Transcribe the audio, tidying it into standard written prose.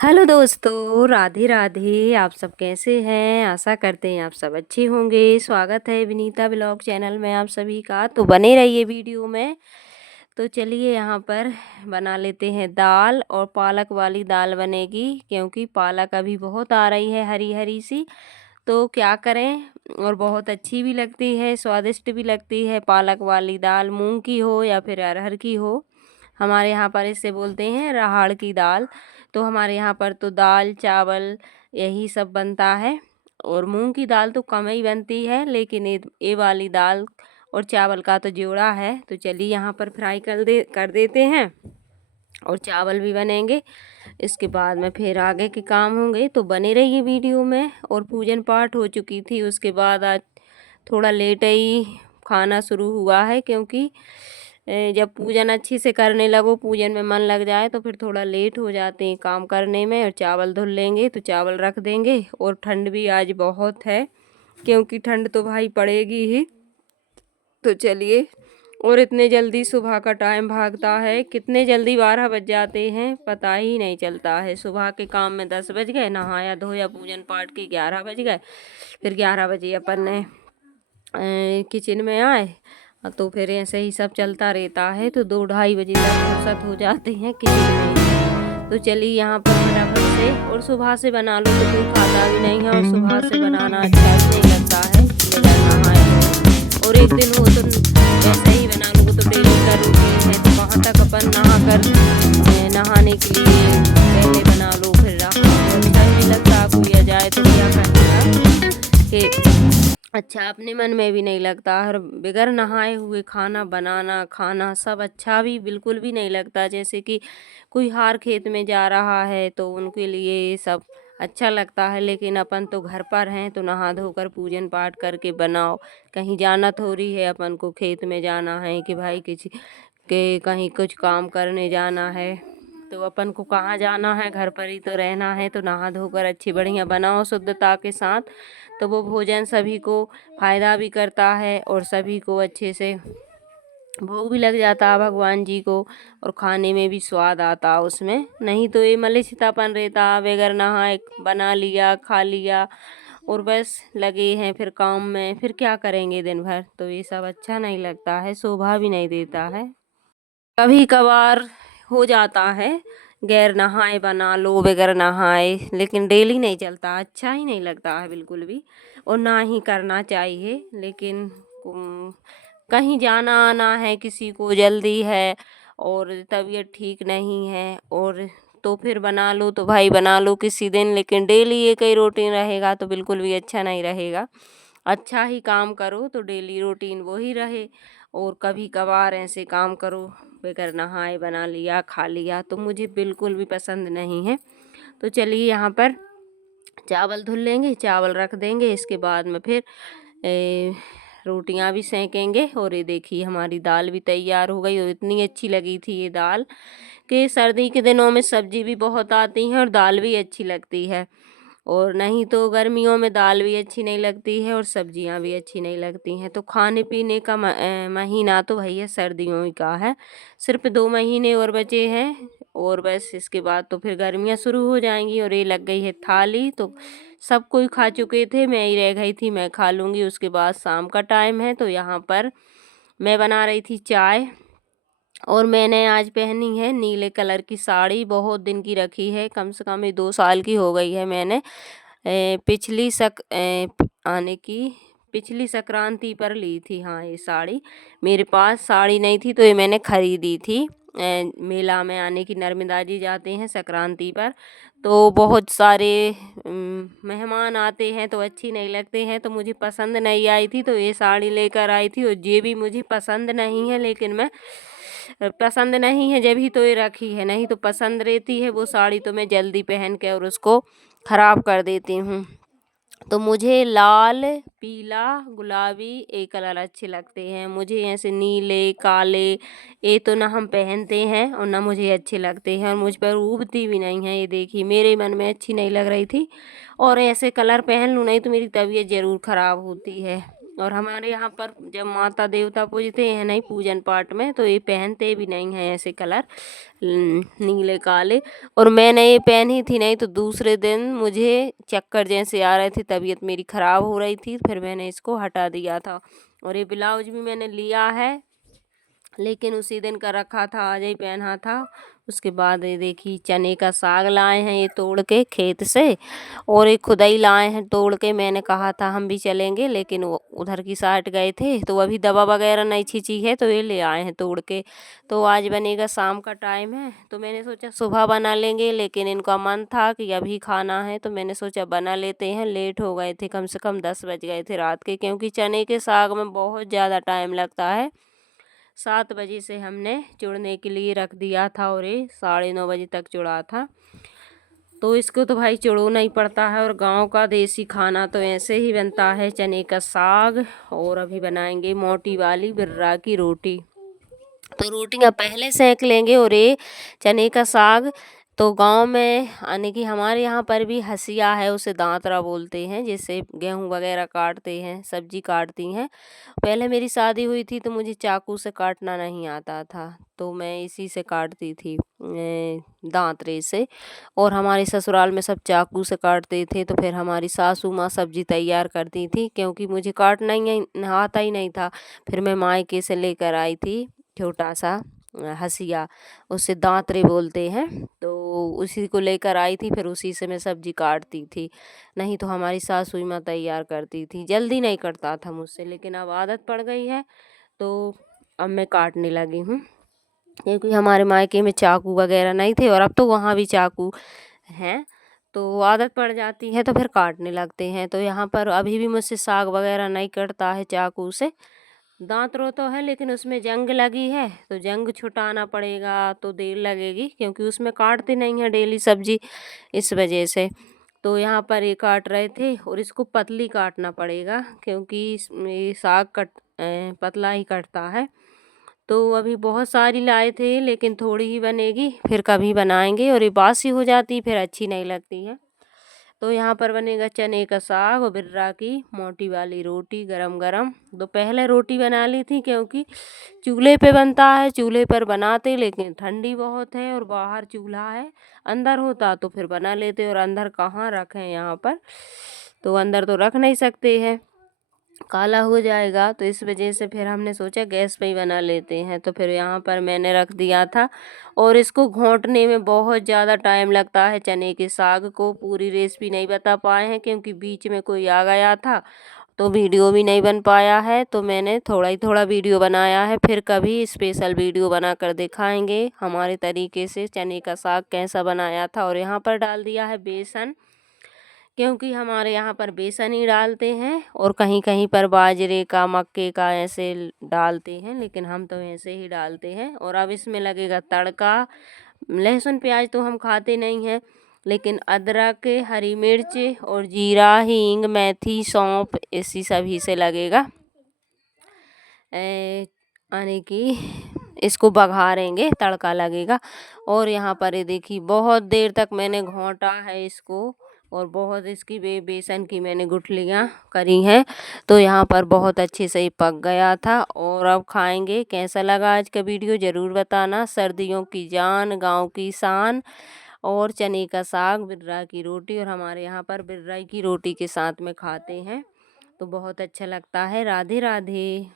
Hello दोस्तों, राधे राधे। आप सब कैसे हैं? आशा करते हैं आप सब अच्छे होंगे। स्वागत है विनीता ब्लॉग चैनल में आप सभी का। तो बने रहिए वीडियो में। तो चलिए यहाँ पर बना लेते हैं दाल, और पालक वाली दाल बनेगी क्योंकि पालक अभी बहुत आ रही है हरी हरी सी। तो क्या करें, और बहुत अच्छी भी लगती है, स्वादिष्ट भी लगती है पालक वाली दाल। मूंग की हो या फिर अरहर की हो, हमारे यहाँ पर इसे बोलते हैं राहड़ की दाल। तो हमारे यहाँ पर तो दाल चावल यही सब बनता है, और मूंग की दाल तो कम ही बनती है, लेकिन ये वाली दाल और चावल का तो जोड़ा है। तो चलिए यहाँ पर फ्राई कर देते हैं, और चावल भी बनेंगे। इसके बाद में फिर आगे के काम होंगे, तो बने रहिए वीडियो में। और पूजन पाठ हो चुकी थी, उसके बाद आज थोड़ा लेट ही खाना शुरू हुआ है, क्योंकि जब पूजन अच्छी से करने लगो, पूजन में मन लग जाए, तो फिर थोड़ा लेट हो जाते हैं काम करने में। और चावल धुल लेंगे तो चावल रख देंगे। और ठंड भी आज बहुत है, क्योंकि ठंड तो भाई पड़ेगी ही। तो चलिए, और इतने जल्दी सुबह का टाइम भागता है, कितने जल्दी 12 बज जाते हैं पता ही नहीं चलता है। सुबह के काम में 10 बज गए, नहाया धोया पूजन पाठ के 11 बज गए। फिर 11 बजे अपन ने किचन में आए, तो फिर ऐसे ही सब चलता रहता है। तो 2-2:30 बजे तक फुर्सत हो जाते हैं किचन में। तो चलिए यहाँ पर फटाफट से, और सुबह से बना लो तो कोई खाता भी नहीं है, और सुबह से बनाना अच्छा भी नहीं लगता है बगैर नहाए धोए। और एक दिन हो तो वैसे ही बना लो, तो डेली का रूटीन है, तो वहाँ तक अपन नहाने के लिए पहले बना लो, फिर अच्छा ही नहीं लगता। कोई आ जाए तो क्या कहेगा कि अच्छा, अपने मन में भी नहीं लगता। और बगैर नहाए हुए खाना बनाना खाना सब अच्छा भी बिल्कुल भी नहीं लगता। जैसे कि कोई हार खेत में जा रहा है तो उनके लिए ये सब अच्छा लगता है, लेकिन अपन तो घर पर हैं, तो नहा धोकर पूजन पाठ करके बनाओ। कहीं जाना थोड़ी है अपन को, खेत में जाना है कि भाई किसी के कहीं कुछ काम करने जाना है। तो अपन को कहाँ जाना है, घर पर ही तो रहना है। तो नहा धोकर अच्छी बढ़िया बनाओ शुद्धता के साथ, तो वो भोजन सभी को फायदा भी करता है, और सभी को अच्छे से भोग भी लग जाता भगवान जी को, और खाने में भी स्वाद आता उसमें। नहीं तो ये मलिष्ठापन रहता, बगैर नहाए बना लिया खा लिया, और बस लगे हैं फिर काम में, फिर क्या करेंगे दिन भर। तो ये सब अच्छा नहीं लगता है, शोभा भी नहीं देता है। कभी कभार हो जाता है गैर नहाए बना लो, बगैर नहाए, लेकिन डेली नहीं चलता, अच्छा ही नहीं लगता है बिल्कुल भी, और ना ही करना चाहिए। लेकिन कहीं जाना आना है, किसी को जल्दी है और तबीयत ठीक नहीं है, और तो फिर बना लो तो भाई बना लो किसी दिन, लेकिन डेली एक ही रूटीन रहेगा तो बिल्कुल भी अच्छा नहीं रहेगा। अच्छा ही काम करो तो डेली रूटीन वो ही रहे, और कभी कभार ऐसे काम करो बगैर नहाए बना लिया खा लिया, तो मुझे बिल्कुल भी पसंद नहीं है। तो चलिए यहाँ पर चावल धुल लेंगे, चावल रख देंगे। इसके बाद में फिर रोटियां भी सेकेंगे। और ये देखिए हमारी दाल भी तैयार हो गई, और इतनी अच्छी लगी थी ये दाल कि सर्दी के दिनों में सब्जी भी बहुत आती है और दाल भी अच्छी लगती है। और नहीं तो गर्मियों में दाल भी अच्छी नहीं लगती है और सब्जियां भी अच्छी नहीं लगती हैं। तो खाने पीने का महीना तो भैया सर्दियों ही का है। सिर्फ 2 महीने और बचे हैं, और बस इसके बाद तो फिर गर्मियां शुरू हो जाएंगी। और ये लग गई है थाली, तो सब कोई खा चुके थे, मैं ही रह गई थी, मैं खा लूँगी। उसके बाद शाम का टाइम है, तो यहाँ पर मैं बना रही थी चाय। और मैंने आज पहनी है नीले कलर की साड़ी, बहुत दिन की रखी है, कम से कम ये 2 साल की हो गई है। मैंने आने की पिछली संक्रांति पर ली थी। हाँ, ये साड़ी मेरे पास साड़ी नहीं थी, तो ये मैंने खरीदी थी। मेला में आने की, नर्मदा जी जाते हैं संक्रांति पर, तो बहुत सारे मेहमान आते हैं, तो अच्छी नहीं लगते हैं, तो मुझे पसंद नहीं आई थी, तो ये साड़ी लेकर आई थी। और ये भी मुझे पसंद नहीं है, लेकिन मैं पसंद नहीं है जब ही तो ये रखी है, नहीं तो पसंद रहती है वो साड़ी तो मैं जल्दी पहन के और उसको ख़राब कर देती हूँ। तो मुझे लाल पीला गुलाबी ये कलर अच्छे लगते हैं। मुझे ऐसे नीले काले ये तो ना हम पहनते हैं और ना मुझे अच्छे लगते हैं, और मुझ पर उबती भी नहीं है। ये देखिए मेरे मन में अच्छी नहीं लग रही थी, और ऐसे कलर पहन लूँ नहीं तो मेरी तबीयत ज़रूर ख़राब होती है। और हमारे यहाँ पर जब माता देवता पूजते हैं नहीं पूजन पाठ में, तो ये पहनते भी नहीं हैं ऐसे कलर नीले काले। और मैंने ये पहनी थी नहीं तो दूसरे दिन मुझे चक्कर जैसे आ रहे थे, तबीयत मेरी ख़राब हो रही थी, फिर मैंने इसको हटा दिया था। और ये ब्लाउज भी मैंने लिया है, लेकिन उसी दिन का रखा था, आज ही पहना था। उसके बाद ये देखी चने का साग लाए हैं ये तोड़ के खेत से, और एक खुदाई लाए हैं तोड़ के। मैंने कहा था हम भी चलेंगे, लेकिन वो उधर की साइड गए थे, तो अभी दवा वगैरह नहीं छींची है, तो ये ले आए हैं तोड़ के। तो आज बनेगा, शाम का टाइम है, तो मैंने सोचा सुबह बना लेंगे, लेकिन इनका मन था कि अभी खाना है, तो मैंने सोचा बना लेते हैं। लेट हो गए थे, कम से कम 10 बज गए थे रात के, क्योंकि चने के साग में बहुत ज़्यादा टाइम लगता है। 7 बजे से हमने चुड़ने के लिए रख दिया था, और ये 9:30 बजे तक चुड़ा था। तो इसको तो भाई चुड़ोना ही पड़ता है, और गांव का देसी खाना तो ऐसे ही बनता है, चने का साग। और अभी बनाएंगे मोटी वाली बिर्रा की रोटी। तो रोटियां पहले सेंक लेंगे, और ये चने का साग तो गांव में यानी कि हमारे यहाँ पर भी हसिया है, उसे दांतरा बोलते हैं, जिससे गेहूं वगैरह काटते हैं, सब्जी काटती हैं। पहले मेरी शादी हुई थी तो मुझे चाकू से काटना नहीं आता था, तो मैं इसी से काटती थी, दांतरे से। और हमारे ससुराल में सब चाकू से काटते थे, तो फिर हमारी सासू माँ सब्जी तैयार करती थी, क्योंकि मुझे काटना ही आता ही नहीं था। फिर मैं मायके से लेकर आई थी छोटा सा हसिया, उसे दांतरे बोलते हैं, तो उसी को लेकर आई थी, फिर उसी से मैं सब्जी काटती थी। नहीं तो हमारी सासू माँ तैयार करती थी, जल्दी नहीं कटता था मुझसे, लेकिन अब आदत पड़ गई है, तो अब मैं काटने लगी हूँ। क्योंकि हमारे मायके में चाकू वगैरह नहीं थे, और अब तो वहाँ भी चाकू हैं, तो आदत पड़ जाती है, तो फिर काटने लगते हैं। तो यहाँ पर अभी भी मुझसे साग वगैरह नहीं कटता है चाकू से। दांतरो तो है, लेकिन उसमें जंग लगी है, तो जंग छुटाना पड़ेगा, तो देर लगेगी, क्योंकि उसमें काटते नहीं है डेली सब्जी, इस वजह से। तो यहाँ पर ये काट रहे थे, और इसको पतली काटना पड़ेगा, क्योंकि ये साग पतला ही कटता है। तो अभी बहुत सारी लाए थे, लेकिन थोड़ी ही बनेगी, फिर कभी बनाएंगे, और ये बासी हो जाती फिर अच्छी नहीं लगती है। तो यहाँ पर बनेगा चने का साग और बिर्रा की मोटी वाली रोटी गरम गरम। तो पहले रोटी बना ली थी, क्योंकि चूल्हे पे बनता है, चूल्हे पर बनाते, लेकिन ठंडी बहुत है और बाहर चूल्हा है। अंदर होता तो फिर बना लेते, और अंदर कहाँ रखें यहाँ पर, तो अंदर तो रख नहीं सकते हैं, काला हो जाएगा। तो इस वजह से फिर हमने सोचा गैस पे ही बना लेते हैं। तो फिर यहाँ पर मैंने रख दिया था, और इसको घोंटने में बहुत ज़्यादा टाइम लगता है चने के साग को। पूरी रेसिपी नहीं बता पाए हैं, क्योंकि बीच में कोई आ गया था, तो वीडियो भी नहीं बन पाया है। तो मैंने थोड़ा ही थोड़ा वीडियो बनाया है, फिर कभी स्पेशल वीडियो बनाकर दिखाएंगे हमारे तरीके से चने का साग कैसा बनाया था। और यहाँ पर डाल दिया है बेसन, क्योंकि हमारे यहाँ पर बेसन ही डालते हैं, और कहीं कहीं पर बाजरे का मक्के का ऐसे डालते हैं, लेकिन हम तो ऐसे ही डालते हैं। और अब इसमें लगेगा तड़का। लहसुन प्याज तो हम खाते नहीं हैं, लेकिन अदरक हरी मिर्च और जीरा हींग मेथी सौंफ इसी सभी से लगेगा, यानी कि इसको बघारेंगे, तड़का लगेगा। और यहाँ पर ये देखिए बहुत देर तक मैंने घोंटा है इसको, और बहुत इसकी बेसन की मैंने गुठलियाँ करी हैं। तो यहाँ पर बहुत अच्छे से ही पक गया था, और अब खाएंगे। कैसा लगा आज का वीडियो ज़रूर बताना। सर्दियों की जान, गांव की शान, और चने का साग बिर्रा की रोटी, और हमारे यहाँ पर बिर्रा की रोटी के साथ में खाते हैं, तो बहुत अच्छा लगता है। राधे राधे।